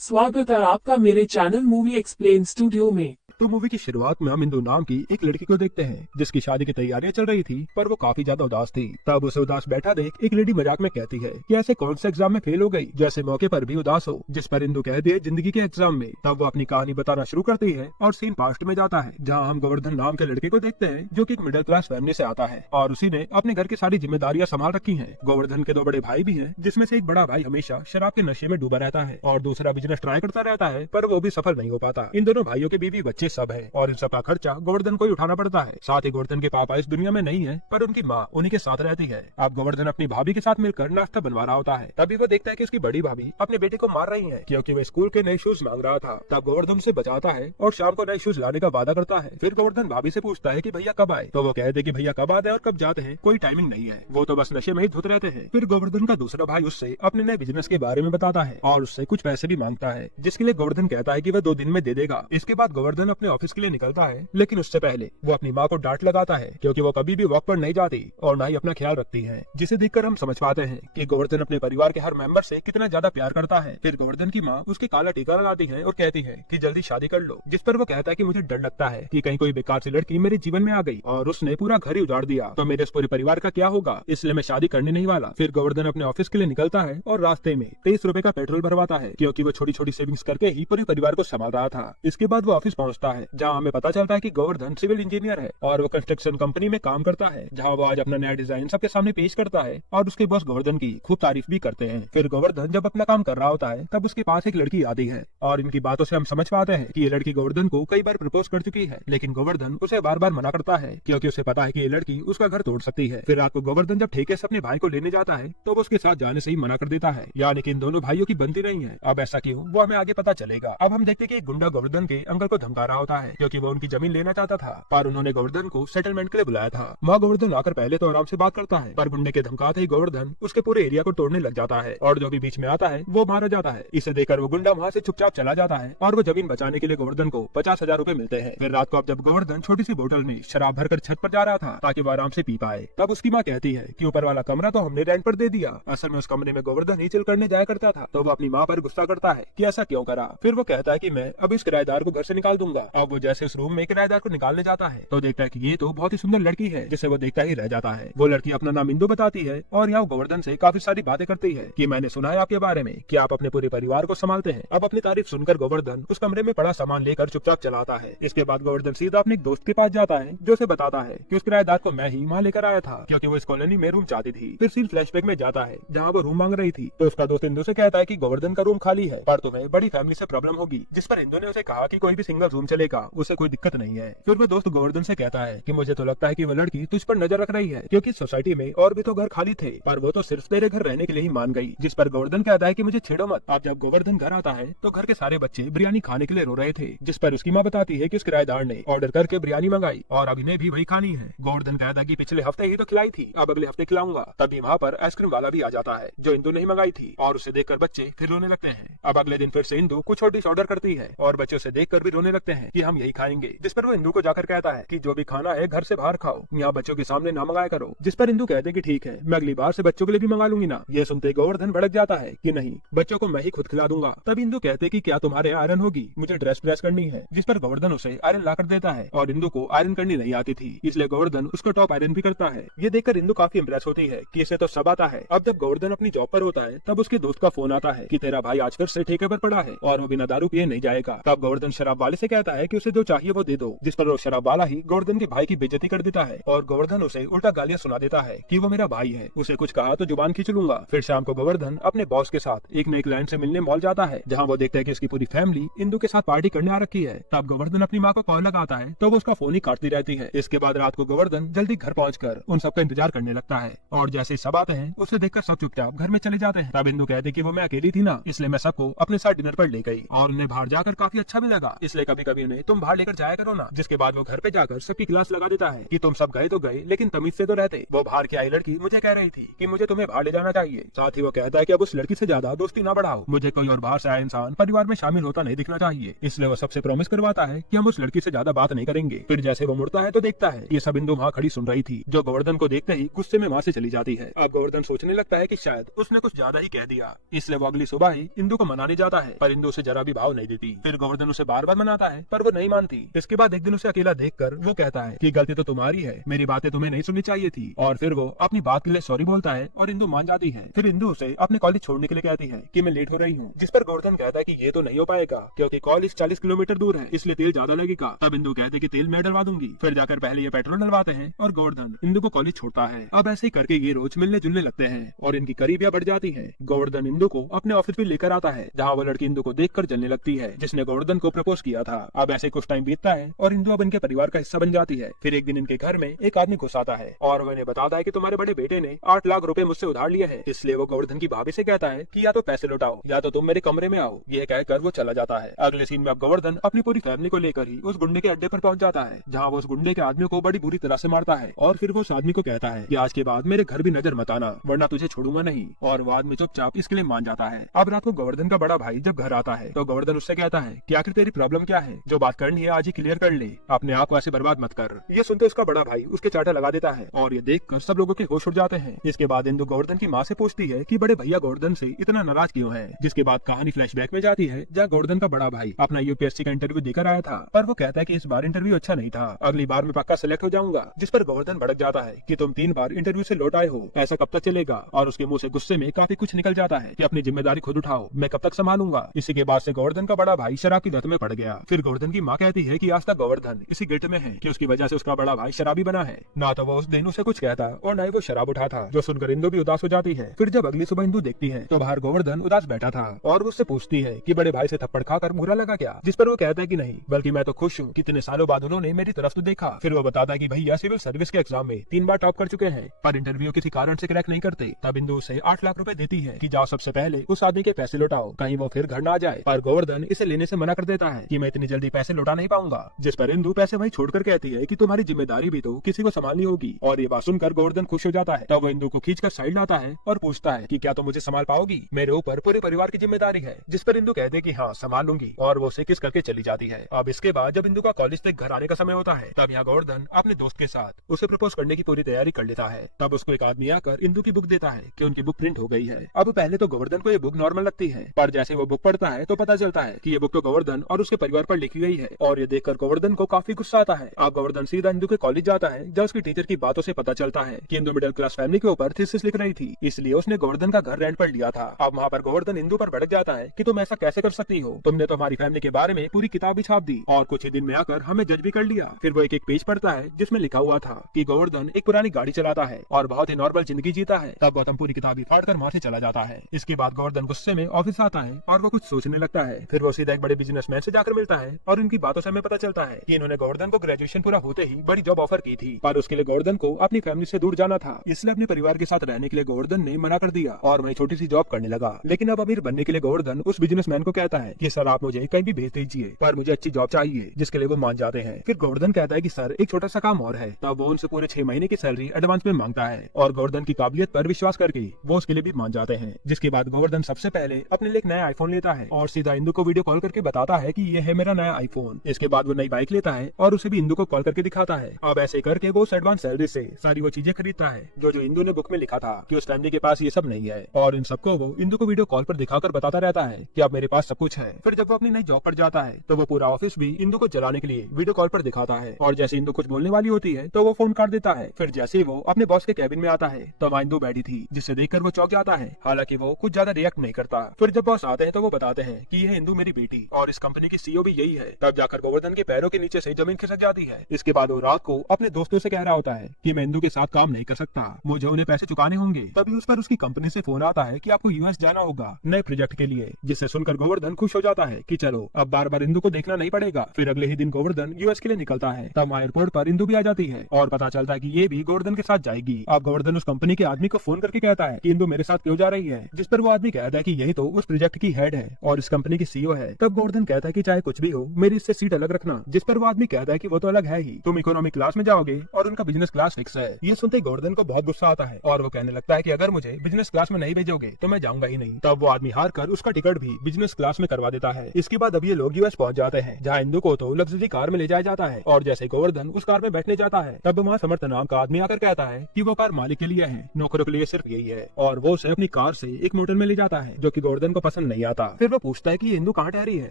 स्वागत है आपका मेरे चैनल मूवी एक्सप्लेन स्टूडियो में। तो मूवी की शुरुआत में हम इंदु नाम की एक लड़की को देखते हैं जिसकी शादी की तैयारियां चल रही थी, पर वो काफी ज्यादा उदास थी। तब उसे उदास बैठा देख एक लेडी मजाक में कहती है कि ऐसे कौन से एग्जाम में फेल हो गई जैसे मौके पर भी उदास हो, जिस पर इंदु कहती है जिंदगी के एग्जाम में। तब वो अपनी कहानी बताना शुरू करती है और सीन पास्ट में जाता है, जहाँ हम गोवर्धन नाम के लड़के को देखते हैं जो की एक मिडिल क्लास फैमिली से आता है और उसी ने अपने घर की सारी जिम्मेदारियां संभाल रखी है। गोवर्धन के दो बड़े भाई भी है, जिसमें से एक बड़ा भाई हमेशा शराब के नशे में डूबा रहता है और दूसरा बिजनेस ट्राई करता रहता है, पर वो भी सफल नहीं हो पाता। इन दोनों भाइयों के बीवी बच्चे सब है और इन सब का खर्चा गोवर्धन को ही उठाना पड़ता है। साथ ही गोवर्धन के पापा इस दुनिया में नहीं है, पर उनकी माँ उन्हीं के साथ रहती है। अब गोवर्धन अपनी भाभी के साथ मिलकर नाश्ता बनवा रहा होता है, तभी वो देखता है कि उसकी बड़ी भाभी अपने बेटे को मार रही है क्योंकि वो स्कूल के नए शूज मांग रहा था। तब गोवर्धन उसे बचाता है और शाम को नए शूज लाने का वादा करता है। फिर गोवर्धन भाभी से पूछता है कि भैया कब आए, तो वो कहते कि भैया कब आते हैं और कब जाते हैं कोई टाइमिंग नहीं है, वो तो बस नशे में ही धुत रहते हैं। फिर गोवर्धन का दूसरा भाई उससे अपने नए बिजनेस के बारे में बताता है और उससे कुछ पैसे भी मांगता है, जिसके लिए गोवर्धन कहता है कि वह 2 दिन में दे देगा। इसके बाद गोवर्धन अपने ऑफिस के लिए निकलता है, लेकिन उससे पहले वो अपनी माँ को डांट लगाता है क्योंकि वो कभी भी वॉक पर नहीं जाती और न ही अपना ख्याल रखती है, जिसे देखकर हम समझ पाते हैं कि गोवर्धन अपने परिवार के हर मेंबर से कितना ज्यादा प्यार करता है। फिर गोवर्धन की माँ उसके काला टीका लगाती है और कहती है कि जल्दी शादी कर लो, जिस पर वो कहता है कि मुझे डर लगता है कि कहीं कोई बेकार सी लड़की मेरे जीवन में आ गई और उसने पूरा घर ही उजाड़ दिया, तो मेरे इस पूरे परिवार का क्या होगा, इसलिए मैं शादी करने नहीं वाला। फिर गोवर्धन अपने ऑफिस के लिए निकलता है और रास्ते में 23 रुपए का पेट्रोल भरवाता है क्योंकि वो छोटी छोटी सेविंग्स करके ही पूरे परिवार को संभाल रहा था। इसके बाद वो ऑफिस पहुंचता है, जहाँ हमें पता चलता है कि गोवर्धन सिविल इंजीनियर है और वो कंस्ट्रक्शन कंपनी में काम करता है, जहाँ वो आज अपना नया डिजाइन सबके सामने पेश करता है और उसके बॉस गोवर्धन की खूब तारीफ भी करते हैं। फिर गोवर्धन जब अपना काम कर रहा होता है, तब उसके पास एक लड़की आती है और इनकी बातों से हम समझ पाते हैं कि ये लड़की गोवर्धन को कई बार प्रपोज कर चुकी है, लेकिन गोवर्धन उसे बार बार मना करता है क्योंकि उसे पता है कि ये लड़की उसका घर तोड़ सकती है। फिर रात को गोवर्धन जब ठेके से अपने भाई को लेने जाता है, तो वो उसके साथ जाने से ही मना कर देता है, यानी कि इन दोनों भाइयों की बनती नहीं है। अब ऐसा क्यों, वो हमें आगे पता चलेगा। अब हम देखते कि एक गुंडा गोवर्धन के अंकल को धमका रहा होता है क्योंकि वो उनकी जमीन लेना चाहता था, पर उन्होंने गोवर्धन को सेटलमेंट के लिए बुलाया था। वहाँ गोवर्धन आकर पहले तो आराम से बात करता है, पर गुंडे के धमकाते ही गोवर्धन उसके पूरे एरिया को तोड़ने लग जाता है और जो भी बीच में आता है वो मारा जाता है। इसे देखकर वो गुंडा वहाँ से चुपचाप चला जाता है और वो जमीन बचाने के लिए गोवर्धन को 50,000 रूपए मिलते हैं। फिर रात को अब जब गोवर्धन छोटी सी बोतल में शराब भरकर छत पर जा रहा था ताकि वो आराम से पी पाए, तब उसकी माँ कहती है कि ऊपर वाला कमरा तो हमने रेंट पर दे दिया, असल में उस कमरे में गोवर्धन ही चिल करने जाया करता था। तो वो अपनी माँ पर गुस्सा करता है कि ऐसा क्यों करा। फिर वो कहता है कि मैं अब इस किराएदार को घर से निकाल दूंगा। अब वो जैसे उस रूम में किराएदार को निकालने जाता है, तो देखता है कि ये तो बहुत ही सुंदर लड़की है, जिसे वो देखता ही रह जाता है। वो लड़की अपना नाम इंदु बताती है और यहाँ गोवर्धन से काफी सारी बातें करती है कि मैंने सुना है आपके बारे में कि आप अपने पूरे परिवार को संभालते हैं। अब अपनी तारीफ सुनकर गोवर्धन उस कमरे में पड़ा सामान लेकर चुपचाप चला आता है। इसके बाद गोवर्धन सीधा अपने एक दोस्त के पास जाता है, जो उसे बताता है कि उस किराएदार को मैं ही वहाँ लेकर आया था क्योंकि वो इस कॉलोनी में रूम चाहती थी। फिर सीन फ्लैशबैक में जाता है, जहाँ वो रूम मांग रही थी, तो उसका दोस्त इंदु से कहता है कि गोवर्धन का रूम खाली है, पर तुम्हें बड़ी फैमिली से प्रॉब्लम होगी, जिस पर इंदु ने उसे कहा कि कोई भी सिंगल रूम चलेगा, उसे कोई दिक्कत नहीं है। फिर वो दोस्त गोवर्धन से कहता है कि मुझे तो लगता है कि वो लड़की तुझ पर नजर रख रही है क्योंकि सोसाइटी में और भी तो घर खाली थे, पर वो तो सिर्फ तेरे घर रहने के लिए ही मान गई। जिस पर गोवर्धन कहता है कि मुझे छेड़ो मत। अब जब गोवर्धन घर आता है तो घर के सारे बच्चे बिरयानी खाने के लिए रो रहे थे, जिस पर उसकी माँ बताती है कि उस किराएदार ने ऑर्डर करके बिरयानी मंगाई और अब इन्हें भी वही खानी है। गोवर्धन कहता है कि पिछले हफ्ते ही तो खिलाई थी, अब अगले हफ्ते खिलाऊंगा। तभी वहाँ पर आइसक्रीम वाला भी आ जाता है जो इंदु नहीं मंगाई थी और उसे देखकर बच्चे फिर रोने लगते हैं। अब अगले दिन फिर से इंदु कुछ और डिश ऑर्डर करती है और बच्चे उसे देखकर भी रोने लगते हैं कि हम यही खाएंगे, जिस पर वो इंदु को जाकर कहता है कि जो भी खाना है घर से बाहर खाओ, यहाँ बच्चों के सामने ना मंगाया करो। जिस पर इंदु कहते कि ठीक है, मैं अगली बार से बच्चों के लिए भी मंगा लूंगी ना। ये सुनते गोवर्धन भड़क जाता है कि नहीं, बच्चों को मैं ही खुद खिला दूंगा। तब इंदु कहते कि क्या तुम्हारे आयरन होगी, मुझे ड्रेस प्रेस करनी है, जिस पर गोवर्धन उसे आयरन ला कर देता है और इंदु को आयरन करनी नहीं आती थी, इसलिए गोवर्धन उसको टॉप आयरन भी करता है। ये देखकर इंदु काफी इम्प्रेस होती है कि इसे तो सब आता है। अब जब गोवर्धन अपनी जॉब पर होता है, तब उसके दोस्त का फोन आता है कि तेरा भाई आज फिर से ठेके पर पड़ा है और वो बिना दारू पिए नहीं जाएगा। तब गोवर्धन शराब वाले से कहता है कि उसे जो चाहिए वो दे दो, जिस पर वो शराब वाला ही गोवर्धन के भाई की बेइज्जती कर देता है और गोवर्धन उसे उल्टा गालियां सुना देता है कि वो मेरा भाई है, उसे कुछ कहा तो जुबान खींच लूंगा। फिर शाम को गोवर्धन अपने बॉस के साथ एक नए क्लाइंट से मिलने मॉल जाता है, जहाँ वो देखता है कि इसकी पूरी फैमिली इंदु के साथ पार्टी करने आ रखी है। तब गोवर्धन अपनी माँ को कॉल लगाता है, तो वो उसका फोन ही काटती रहती है। इसके बाद रात को गोवर्धन जल्दी घर पहुंचकर उन सबका इंतजार करने लगता है और जैसे सब आते हैं उसे देखकर सब चुपचाप घर में चले जाते हैं। तब इंदु कहते कि वो मैं अकेली थी ना, इसलिए मैं सबको अपने साथ डिनर पर ले गई और उन्हें बाहर जाकर काफी अच्छा भी लगा, इसलिए कभी कभी तभी उन्हें तुम बाहर लेकर जाया करो ना। जिसके बाद वो घर पे जाकर सबकी क्लास लगा देता है कि तुम सब गए तो गए लेकिन तमीज से तो रहते। वो बाहर की आई लड़की मुझे कह रही थी कि मुझे तुम्हें बाहर ले जाना चाहिए। साथ ही वो कहता है कि अब उस लड़की से ज्यादा दोस्ती ना बढ़ाओ, मुझे कोई और बाहर से आया इंसान परिवार में शामिल होता नहीं दिखना चाहिए। इसलिए वो सबसे प्रॉमिस करवाता है कि हम उस लड़की से ज्यादा बात नहीं करेंगे। फिर जैसे वो मुड़ता है तो देखता है ये सब इंदु वहाँ खड़ी सुन रही थी, जो गोवर्धन को देखते ही गुस्से में वहाँ से चली जाती है। अब गोवर्धन सोचने लगता है कि शायद उसने कुछ ज्यादा ही कह दिया, इसलिए वो अगली सुबह ही इंदु को मनाने जाता है, पर इंदु उसे जरा भी भाव नहीं देती। फिर गोवर्धन उसे बार बार मनाता है पर वो नहीं मानती। इसके बाद एक दिन उसे अकेला देखकर वो कहता है कि गलती तो तुम्हारी है, मेरी बातें तुम्हें नहीं सुननी चाहिए थी। और फिर वो अपनी बात के लिए सॉरी बोलता है और इंदु मान जाती है। फिर इंदु उसे अपने कॉलेज छोड़ने के लिए कहती है कि मैं लेट हो रही हूँ, जिस पर गोवर्धन कहता है कि ये तो नहीं हो पाएगा क्योंकि कॉलेज 40 किलोमीटर दूर है, इसलिए तेल ज्यादा लगेगा। तब इंदु कहते कि तेल मैं डलवा दूंगी। फिर जाकर पहले ये पेट्रोल डलवाते हैं और गोवर्धन इंदु को कॉलेज छोड़ता है। अब ऐसे ही करके ये रोज मिलने जुलने लगते हैं और इनकी करीबियां बढ़ जाती है। गोवर्धन इंदु को अपने ऑफिस में लेकर आता है, जहाँ वो लड़की इंदु को देखकर जलने लगती है जिसने गोवर्धन को प्रपोज किया था। अब ऐसे कुछ टाइम बीतता है और इंदु अब इनके परिवार का हिस्सा बन जाती है। फिर एक दिन इनके घर में एक आदमी घुस आता है और वो इन्हें बताता है कि तुम्हारे बड़े बेटे ने 8 लाख रुपए मुझसे उधार लिए हैं। इसलिए वो गोवर्धन की भाभी से कहता है कि या तो पैसे लौटाओ या तो तुम मेरे कमरे में आओ। यह कहकर वो चला जाता है। अगले सीन में अब गोवर्धन अपनी पूरी फैमिली को लेकर ही उस गुंडे के अड्डे पर पहुंच जाता है, जहाँ वो उस गुंडे के आदमी को बड़ी बुरी तरह से मारता है। और फिर वो उस आदमी को कहता है कि आज के बाद मेरे घर भी नजर मत आना वरना तुझे छोड़ूंगा नहीं। और वो आदमी चुपचाप इसके लिए मान जाता है। अब रात को गोवर्धन का बड़ा भाई जब घर आता है तो गोवर्धन उससे कहता है कि आखिर तेरी प्रॉब्लम क्या है, जो बात करनी है आज ही क्लियर कर ले, अपने आप को ऐसे बर्बाद मत कर। ये सुनते उसका बड़ा भाई उसके चाटा लगा देता है और ये देखकर सब लोगों के होश उड़ जाते हैं। इसके बाद इंदु गोवर्धन की माँ से पूछती है कि बड़े भैया गोवर्धन से इतना नाराज क्यों है। जिसके बाद कहानी फ्लैशबैक में जाती है, जहाँ गोवर्धन का बड़ा भाई अपना यूपीएससी का इंटरव्यू देकर आया था, पर वो कहता है कि इस बार इंटरव्यू अच्छा नहीं था, अगली बार में पक्का सिलेक्ट हो जाऊंगा। जिस पर गोवर्धन भड़क जाता है कि तुम 3 बार इंटरव्यू से लौट आए हो, ऐसा कब तक चलेगा। और उसके मुंह से गुस्से में काफी कुछ निकल जाता है कि अपनी जिम्मेदारी खुद उठाओ, मैं कब तक संभालूंगा। इसी के बाद से गोवर्धन का बड़ा भाई शराब की लत में पड़ गया। फिर गोवर्धन की माँ कहती है कि आज तक गोवर्धन इसी गिल्ट में है कि उसकी वजह से उसका बड़ा भाई शराबी बना है। ना तो वो उस दिन उसे कुछ कहता और न ही वो शराब उठाता, जो सुनकर इंदु भी उदास हो जाती है। फिर जब अगली सुबह इंदु देखती है तो बाहर गोवर्धन उदास बैठा था और उससे पूछती है कि बड़े भाई से थप्पड़ खाकर बुरा लगा क्या। जिस पर वो कहता है कि नहीं, बल्कि मैं तो खुश हूँ, कितने सालों बाद उन्होंने मेरी तरफ तो देखा। फिर वो बताता है कि भैया सिविल सर्विस के एग्जाम में 3 बार टॉप कर चुके हैं, पर इंटरव्यू किसी कारण से क्रैक नहीं करते। तब इंदु उसे 8 लाख रुपए देती है कि जाओ सबसे पहले उस आदमी के पैसे लौटाओ, कहीं वो फिर घर ना आ जाए। पर गोवर्धन इसे लेने से मना कर देता है कि मैं इतनी जल्दी पैसे लौटा नहीं पाऊंगा। जिस पर इंदु पैसे वही छोड़कर कहती है कि तुम्हारी जिम्मेदारी भी तो किसी को संभालनी होगी। और ये बात सुनकर गोवर्धन खुश हो जाता है। तब वो इंदु को खींचकर साइड लाता है और पूछता है कि क्या तुम मुझे संभाल पाओगी, मेरे ऊपर पूरे परिवार की जिम्मेदारी है। जिस पर इंदु कहते कि हाँ संभाल लूंगी और वो उसे किस करके चली जाती है। अब इसके बाद जब इंदु का कॉलेज तक घर आने का समय होता है, तब यहाँ गोवर्धन अपने दोस्त के साथ उसे प्रपोज करने की पूरी तैयारी कर लेता है। तब उसको एक आदमी आकर इंदु की बुक देता है कि उनकी बुक प्रिंट हो गई है। अब पहले तो गोवर्धन को ये बुक नॉर्मल लगती है, पर जैसे वो बुक पढ़ता है तो पता चलता है कि ये बुक तो गोवर्धन और उसके परिवार पर लिखी गई है। और ये देखकर गोवर्धन को काफी गुस्सा आता है। अब गोवर्धन सीधा इंदु के कॉलेज जाता है, जब उसकी टीचर की बातों से पता चलता है कि इंदु मिडिल क्लास फैमिली के ऊपर थीसिस लिख रही थी, इसलिए उसने गोवर्धन का घर रेंट पर लिया था। अब वहाँ पर गोवर्धन इंदु पर भड़क जाता है कि तुम ऐसा कैसे कर सकती हो, तुमने तो हमारी फैमिली के बारे में पूरी किताब ही छाप दी और कुछ ही दिन में आकर हमें जज भी कर लिया। फिर वो एक पेज पढ़ता है जिसमें लिखा हुआ था कि गोवर्धन एक पुरानी गाड़ी चलाता है और बहुत ही नॉर्मल जिंदगी जीता है। तब गौतम पूरी किताब ही फाड़कर वहाँ से चला जाता है। इसके बाद गोवर्धन गुस्से में ऑफिस आता है और वो कुछ सोचने लगता है। फिर वो सीधा एक बड़े बिजनेसमैन से जाकर मिलता है और उनकी बातों से हमें पता चलता है कि इन्होंने गोवर्धन को ग्रेजुएशन पूरा होते ही बड़ी जॉब ऑफर की थी, पर उसके लिए गोवर्धन को अपनी फैमिली से दूर जाना था, इसलिए अपने परिवार के साथ रहने के लिए गोवर्धन ने मना कर दिया और वही छोटी सी जॉब करने लगा। लेकिन अब अमीर बनने के लिए गोवर्धन उस बिजनेसमैन को कहता है कि सर आप मुझे कहीं भी भेज दीजिए, पर मुझे अच्छी जॉब चाहिए, जिसके लिए वो मान जाते हैं। फिर गोवर्धन कहता है कि सर एक छोटा सा काम और है। तब वो उनसे पूरे 6 महीने की सैलरी एडवांस में मांगता है और गोवर्धन की काबिलियत पर विश्वास करके वो उसके लिए भी मान जाते हैं। जिसके बाद गोवर्धन सबसे पहले अपने लिए एक नया आईफोन लेता है और सीधा इंदु को वीडियो कॉल करके बताता है कि ये है मेरा नया आईफोन। इसके बाद वो नई बाइक लेता है और उसे भी इंदु को कॉल करके दिखाता है। अब ऐसे करके वो उस एडवांस सैलरी से सारी वो चीजें खरीदता है जो इंदु ने बुक में लिखा था कि उस फैमिली के पास ये सब नहीं है, और इन सबको वो इंदु को वीडियो कॉल पर दिखाकर बताता रहता है कि अब मेरे पास सब कुछ है। फिर जब वो अपनी नई जॉब पर जाता है तो वो पूरा ऑफिस भी इंदु को चलाने के लिए वीडियो कॉल पर दिखाता है, और जैसे इंदु कुछ बोलने वाली होती है तो वो फोन काट देता है। फिर जैसे ही वो अपने बॉस के कैबिन में आता है तो वहाँ इंदु बैठी थी, जिसे देखकर वो चौंक जाता है। हालांकि वो कुछ ज्यादा रिएक्ट नहीं करता। फिर जब बॉस आते हैं तो वो बताते हैं कि यह इंदु मेरी बेटी और इस कंपनी की सीईओ भी यही है। तब जाकर गोवर्धन के पैरों के नीचे से जमीन खिसक जाती है। इसके बाद वो रात को अपने दोस्तों से कह रहा होता है कि मैं इंदु के साथ काम नहीं कर सकता, मुझे उन्हें पैसे चुकाने होंगे। तभी उस पर उसकी कंपनी से फोन आता है कि आपको यूएस जाना होगा नए प्रोजेक्ट के लिए, जिससे सुनकर गोवर्धन खुश हो जाता है कि चलो अब बार बार इंदु को देखना नहीं पड़ेगा। फिर अगले ही दिन गोवर्धन यूएस के लिए निकलता है। तब एयरपोर्ट पर इंदु भी आ जाती है और पता चलता है कि ये भी गोवर्धन के साथ जाएगी। अब गोवर्धन उस कंपनी के आदमी को फोन करके कहता है कि इंदु मेरे साथ क्यों जा रही है, जिस पर वो आदमी कहता है कि यही तो उस प्रोजेक्ट की हेड है और इस कंपनी की सीईओ है। तब गोवर्धन कहता है कि चाहे कुछ भी हो, मेरी इससे सीट अलग रखना, जिस पर वो आदमी कहता है कि वो तो अलग है ही, तुम इकोनॉमिक क्लास में जाओगे और उनका बिजनेस क्लास फिक्स है। ये सुनते ही गोवर्धन को बहुत गुस्सा आता है और वो कहने लगता है कि अगर मुझे बिजनेस क्लास में नहीं भेजोगे तो मैं जाऊंगा ही नहीं। तब वो आदमी हार कर उसका टिकट भी बिजनेस क्लास में करवा देता है। इसके बाद अब ये लोग यूएस पहुंच जाते हैं, जहाँ इंदु को तो लग्जरी कार में ले जाया जाता है और जैसे गोवर्धन उस कार में बैठने जाता है तब वहाँ समर्थ नाम का आदमी आकर कहता है कि वो कार मालिक के लिए है, नौकरों के लिए सिर्फ यही है, और वो उसे अपनी कार से एक मोटर में ले जाता है जो कि गोवर्धन को पसंद नहीं आता। फिर वो पूछता है कि इंदु कहाँ ठहरी है,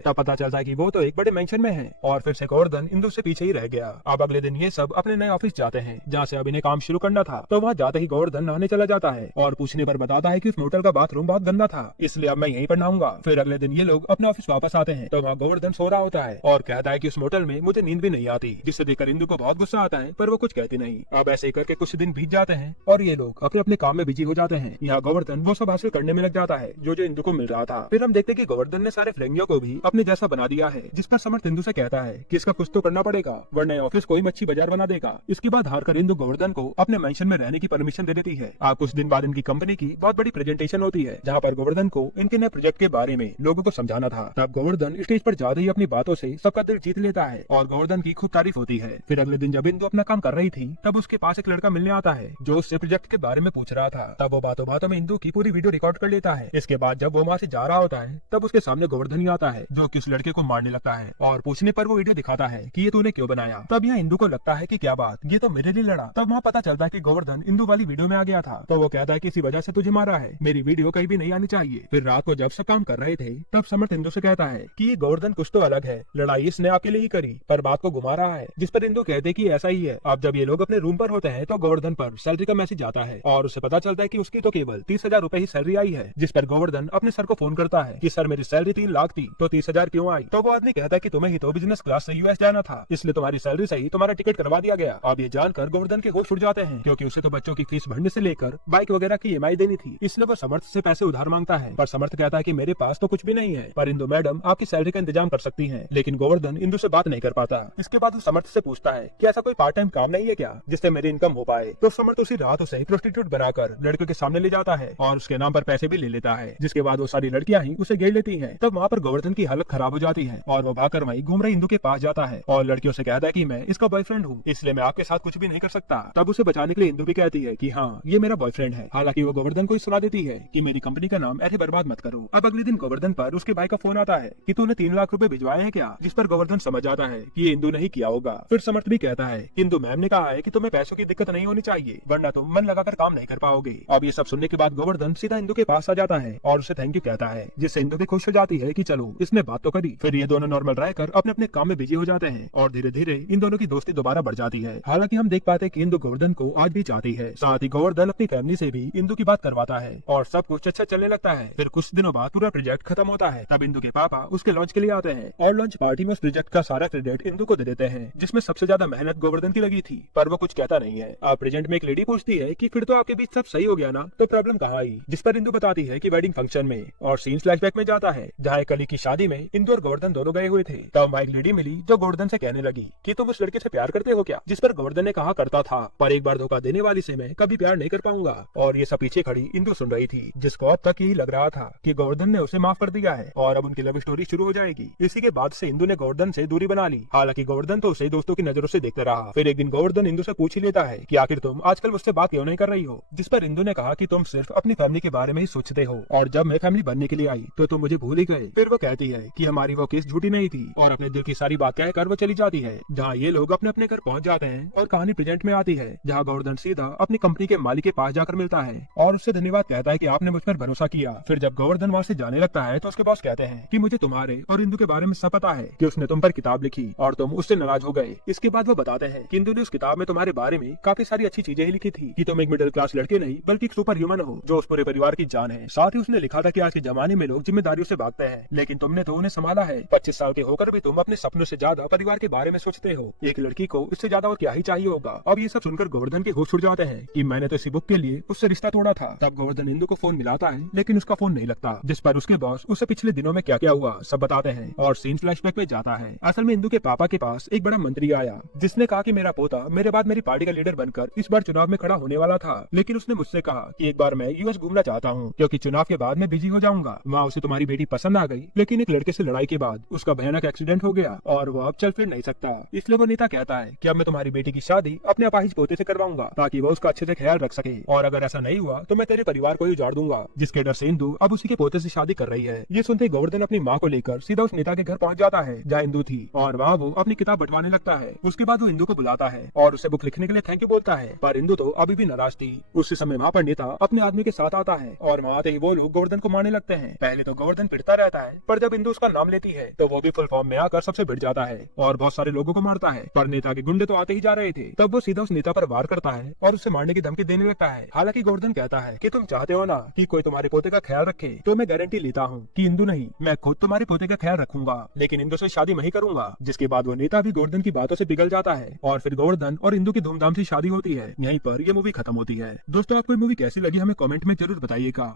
तब पता चलता है कि वो तो एक बड़े मेंशन में है और फिर से गोवर्धन इंदु से पीछे ही रह गया। अब अगले दिन ये सब अपने नए ऑफिस जाते हैं जहाँ से अब इन्हें काम शुरू करना था। तो वहाँ जाते ही गोवर्धन नहाने चला जाता है और पूछने पर बताता है कि उस मोटर का बाथरूम बहुत गंदा था, इसलिए अब मैं यहीं पर नहाऊंगा। फिर अगले दिन ये लोग अपने ऑफिस वापस आते हैं तो वहाँ गोवर्धन सो रहा होता है और कहता है कि उस मोटर में मुझे नींद भी नहीं आती, जिससे देखकर इंदु को बहुत गुस्सा आता है पर वो कुछ कहती नहीं। अब ऐसे ही करके कुछ दिन बीत जाते हैं और ये लोग अपने अपने काम में बिजी हो जाते हैं। यहाँ गोवर्धन वो सब हासिल करने में लग जाता है जो इंदु को मिल रहा था। फिर हम देखते हैं कि गोवर्धन ने सारे फिरंगियों को भी अपने जैसा बना दिया है, जिस पर समर्थ इंदु से कहता है कि इसका कुछ तो करना पड़ेगा वरना ऑफिस कोई मच्छी बाजार बना देगा। इसके बाद हार कर इंदु गोवर्धन को अपने मेंशन में रहने की परमिशन दे देती है। कुछ दिन बाद इनकी कंपनी की बहुत बड़ी प्रेजेंटेशन होती है जहाँ पर गोवर्धन को इनके नए प्रोजेक्ट के बारे में लोगों को समझाना था। तब गोवर्धन स्टेज पर जाते ही अपनी बातों से सबका दिल जीत लेता है और गोवर्धन की खूब तारीफ होती है। फिर अगले दिन जब इंदु अपना काम कर रही थी तब उसके पास एक लड़का मिलने आता है जो उससे प्रोजेक्ट के बारे में पूछ रहा था। तब वो बातों बातों में इंदु की पूरी वीडियो रिकॉर्ड कर लेता है। इसके बाद जब वो वहाँ से जा रहा होता है तब उसके सामने गोवर्धन ही आता है जो कि उस लड़के को मारने लगता है और पूछने पर वो वीडियो दिखाता है कि ये तूने क्यों बनाया। तब यहाँ इंदु को लगता है कि क्या बात, ये तो मेरे लिए लड़ा। तब वहाँ पता चलता है कि गोवर्धन इंदु वाली वीडियो में आ गया था। तो वो कहता है कि इसी वजह से तुझे मारा है, मेरी वीडियो कहीं भी नहीं आनी चाहिए। फिर रात को जब सब काम कर रहे थे तब समर्थ इंदु से कहता है कि ये गोवर्धन कुछ तो अलग है, लड़ाई इसने आपके लिए ही करी पर बात को घुमा रहा है, जिस पर इंदु कहते कि ऐसा ही है। अब जब ये लोग अपने रूम पर होते हैं तो गोवर्धन पर सैलरी का मैसेज आता है और उसे पता चलता है कि उसकी तो केवल 30,000 रूपए ही सैलरी आई है, जिस पर गोवर्धन अपने सर को फोन करता है कि सर मेरी सैलरी 3 लाख थी तो 30,000 क्यों आई। तो वो आदमी कहता है कि तुम्हें ही तो बिजनेस क्लास से यूएस जाना था, इसलिए तुम्हारी सैलरी से ही तुम्हारा टिकट करवा दिया गया। अब ये जानकर गोवर्धन के होश उड़ जाते हैं क्योंकि उसे तो बच्चों की फीस भरने से लेकर बाइक वगैरह की ईएमआई देनी थी, इसलिए वो समर्थ से पैसे उधार मांगता है। पर समर्थ कहता है कि मेरे पास तो कुछ भी नहीं है, पर इंदु मैडम आपकी सैलरी का इंतजाम कर सकती हैं। लेकिन गोवर्धन इंदु से बात नहीं कर पाता। इसके बाद वो समर्थ से पूछता है कि ऐसा कोई पार्ट टाइम काम नहीं है क्या जिससे मेरी इनकम हो पाए। तो समर्थ उसी रात उसे प्रोस्टिट्यूट बनाकर लड़कियों के सामने ले जाता है और उसके नाम पर पैसे भी ले लेता है, जिसके बाद वो सारी लड़कियां ही उसे घेर लेती हैं। तब वहाँ पर गोवर्धन की हालत खराब हो जाती है और वो भागकर वहीं घूम रही इंदु के पास जाता है और लड़कियों से कहता है कि मैं इसका बॉयफ्रेंड हूँ, इसलिए मैं आपके साथ कुछ भी नहीं कर सकता। तब उसे बचाने के लिए इंदु भी कहती है कि हाँ ये मेरा बॉयफ्रेंड है। हालांकि वो गोवर्धन को सुना देती है कि मेरी कंपनी का नाम ऐसे बर्बाद मत करो। अब अगले दिन गोवर्धन पर उसके भाई का फोन आता है कि तूने 3 लाख रुपए भिजवाए हैं क्या, जिस पर गोवर्धन समझ जाता है कि ये इंदु ने ही किया होगा। फिर समर्थ भी कहता है इंदु मैम ने कहा है कि तुम्हें पैसों की दिक्कत नहीं होनी चाहिए वरना तुम मन लगाकर काम नहीं कर पाओगे। अब ये सब सुनने के बाद गोवर्धन सीधा इंदु के पास आ जाता है और उसे थैंक यू कहता है, जिससे इंदु भी खुश हो जाती है कि चलो इसने बात तो करी। फिर ये दोनों नॉर्मल रहकर अपने अपने काम में बिजी हो जाते हैं और धीरे धीरे इन दोनों की दोस्ती दोबारा बढ़ जाती है। हालांकि हम देख पाते हैं कि इंदु गोवर्धन को आज भी चाहती है, साथ ही गोवर्धन अपनी फैमिली से भी इंदु की बात करवाता है और सब कुछ अच्छा चलने लगता है। फिर कुछ दिनों बाद पूरा प्रोजेक्ट खत्म होता है। तब इंदु के पापा उसके लॉन्च के लिए आते हैं और लॉन्च पार्टी में उस प्रोजेक्ट का सारा क्रेडिट इंदु को दे देते हैं, जिसमें सबसे ज्यादा मेहनत गोवर्धन की लगी थी, पर वो कुछ कहता नहीं है। अब प्रेजेंट में एक लेडी पूछती है कि फिर तो आपके बीच सब सही हो गया ना, तो प्रॉब्लम कहाँ आई, जिस पर इंदु बताती है कि वेडिंग फंक्शन में, और सीन फ्लैशबैक में जाता है जहाँ कली की शादी में इंदु और गोवर्धन दोनों गए हुए थे। तब वहाँ एक लेडी मिली जो गोवर्धन से कहने लगी कि तुम उस लड़के से प्यार करते हो क्या, जिस पर गोवर्धन ने कहा करता था पर एक बार धोखा देने वाली से मैं कभी प्यार नहीं कर पाऊंगा। और ये सब पीछे खड़ी इंदु सुन रही थी, जिसको अब तक यही लग रहा था कि गोवर्धन ने उसे माफ कर दिया है और अब उनकी लव स्टोरी शुरू हो जाएगी। इसी के बाद से इंदु ने गोवर्धन से दूरी बना ली। हालांकि गोवर्धन तो उसे दोस्तों की नजरों से देखते रहा। फिर एक दिन गोवर्धन इंदु से पूछ ही लेता है कि आखिर तुम आजकल मुझसे बात क्यों नहीं कर रही हो, जिस पर इंदु ने कहा कि तुम सिर्फ अपनी फैमिली के बारे में ही सोचते हो और जब मैं फैमिली बनने के लिए आई तो तुम मुझे भूल ही गए। फिर वो कहती है कि हमारी वो केस झूठी नहीं थी और अपने दिल की सारी बात कहकर वो चली जाती है। जहाँ ये लोग अपने अपने घर पहुंच जाते हैं और कहानी प्रेजेंट में आती है, जहाँ गोवर्धन सीधा अपनी कंपनी के मालिक के पास जाकर मिलता है और उससे धन्यवाद कहता है कि आपने मुझ पर भरोसा किया। फिर जब गोवर्धन वहाँ से जाने लगता है तो उसके बॉस कहते हैं कि मुझे तुम्हारे और इंदु के बारे में सब पता है कि उसने तुम पर किताब लिखी और तुम उससे नाराज हो गए। इसके बाद वो बताते हैं कि इंदु ने उस किताब में तुम्हारे बारे में काफी सारी अच्छी चीजें ही लिखी थी कि तुम एक मिडिल क्लास लड़के नहीं बल्कि एक सुपर ह्यूमन हो जो उस पूरे परिवार की जान है। साथ ही उसने लिखा था कि आज के जमाने में लोग जिम्मेदारियों से भागते हैं, लेकिन तुमने तो उन्हें संभाला है। 25 साल के होकर भी तुम अपने सपनों से ज्यादा परिवार के बारे में सोचते हो। एक लड़की को इससे ज्यादा और क्या ही चाहिए होगा। अब ये सब सुनकर गोवर्धन के होश उड़ जाते हैं कि मैंने तो इसी बुक के लिए उससे रिश्ता तोड़ा था। तब गोवर्धन इंदु को फोन मिलाता है लेकिन उसका फोन नहीं लगता, जिस पर उसके बॉस उसे पिछले दिनों में क्या क्या हुआ सब बताते हैं और सीन फ्लैशबैक में जाता है। असल में इंदु के पापा के पास एक बड़ा मंत्री आया जिसने कहा कि मेरा पोता मेरे बाद मेरी पार्टी का लीडर बनकर इस बार चुनाव में खड़ा होने वाला था, लेकिन उसने मुझसे कहा कि एक बार मैं यूएस घूमना चाहता हूँ क्योंकि चुनाव के बाद मैं बिजी हो जाऊंगा। वहाँ उसे तुम्हारी बेटी पसंद आ गई, लेकिन एक लड़के से लड़ाई के बाद उसका बहन भयानक एक्सीडेंट हो गया और वो अब चल फिर नहीं सकता। इसलिए वो नेता कहता है कि अब मैं तुम्हारी बेटी की शादी अपने अपाहिज पोते से करवाऊंगा ताकि वो उसका अच्छे से ख्याल रख सके, और अगर ऐसा नहीं हुआ तो मैं तेरे परिवार को ही उजाड़ दूंगा। जिसके डर से इंदु अब उसी के पोते से शादी कर रही है। ये सुनते गोवर्धन अपनी माँ को लेकर सीधा उस नेता के घर पहुंच जाता है जहाँ इंदु थी, और वहाँ वो अपनी किताब बंटवाने लगता है। उसके बाद वो इंदु को बुलाता है और उसे बुक लिखने के लिए थैंक यू बोलता है, पर इंदु तो अभी भी नाराज थी। उस समय वहाँ पर नेता अपने आदमी के साथ आता है और वहाँ आते ही वो लोग गोवर्धन को मारने लगते हैं। पहले तो गोवर्धन पिटता रहता है, पर जब इंदु उसका नाम लेती है तो वो भी फुल फॉर्म में आकर सबसे भिड़ जाता है और बहुत सारे लोगों को मारता है। पर नेता के गुंडे तो आते ही जा रहे थे, तब वो सीधा उस नेता पर वार करता है और उसे मारने की धमकी देने लगता है। हालांकि गोवर्धन कहता है कि तुम चाहते हो ना कि कोई तुम्हारे पोते का ख्याल रखे, तो मैं गारंटी लेता हूँ कि इंदु नहीं, मैं खुद तुम्हारे पोते का ख्याल रखूंगा, लेकिन इंदु से शादी मैं ही करूंगा। जिसके बाद वो नेता भी गोवर्धन की बातों से पिघल जाता है और फिर गोवर्धन और इंदु की धूमधाम से शादी होती है। यहीं पर ये मूवी खत्म होती है। दोस्तों, आपको ये मूवी कैसी लगी हमें कमेंट में जरूर बताइएगा।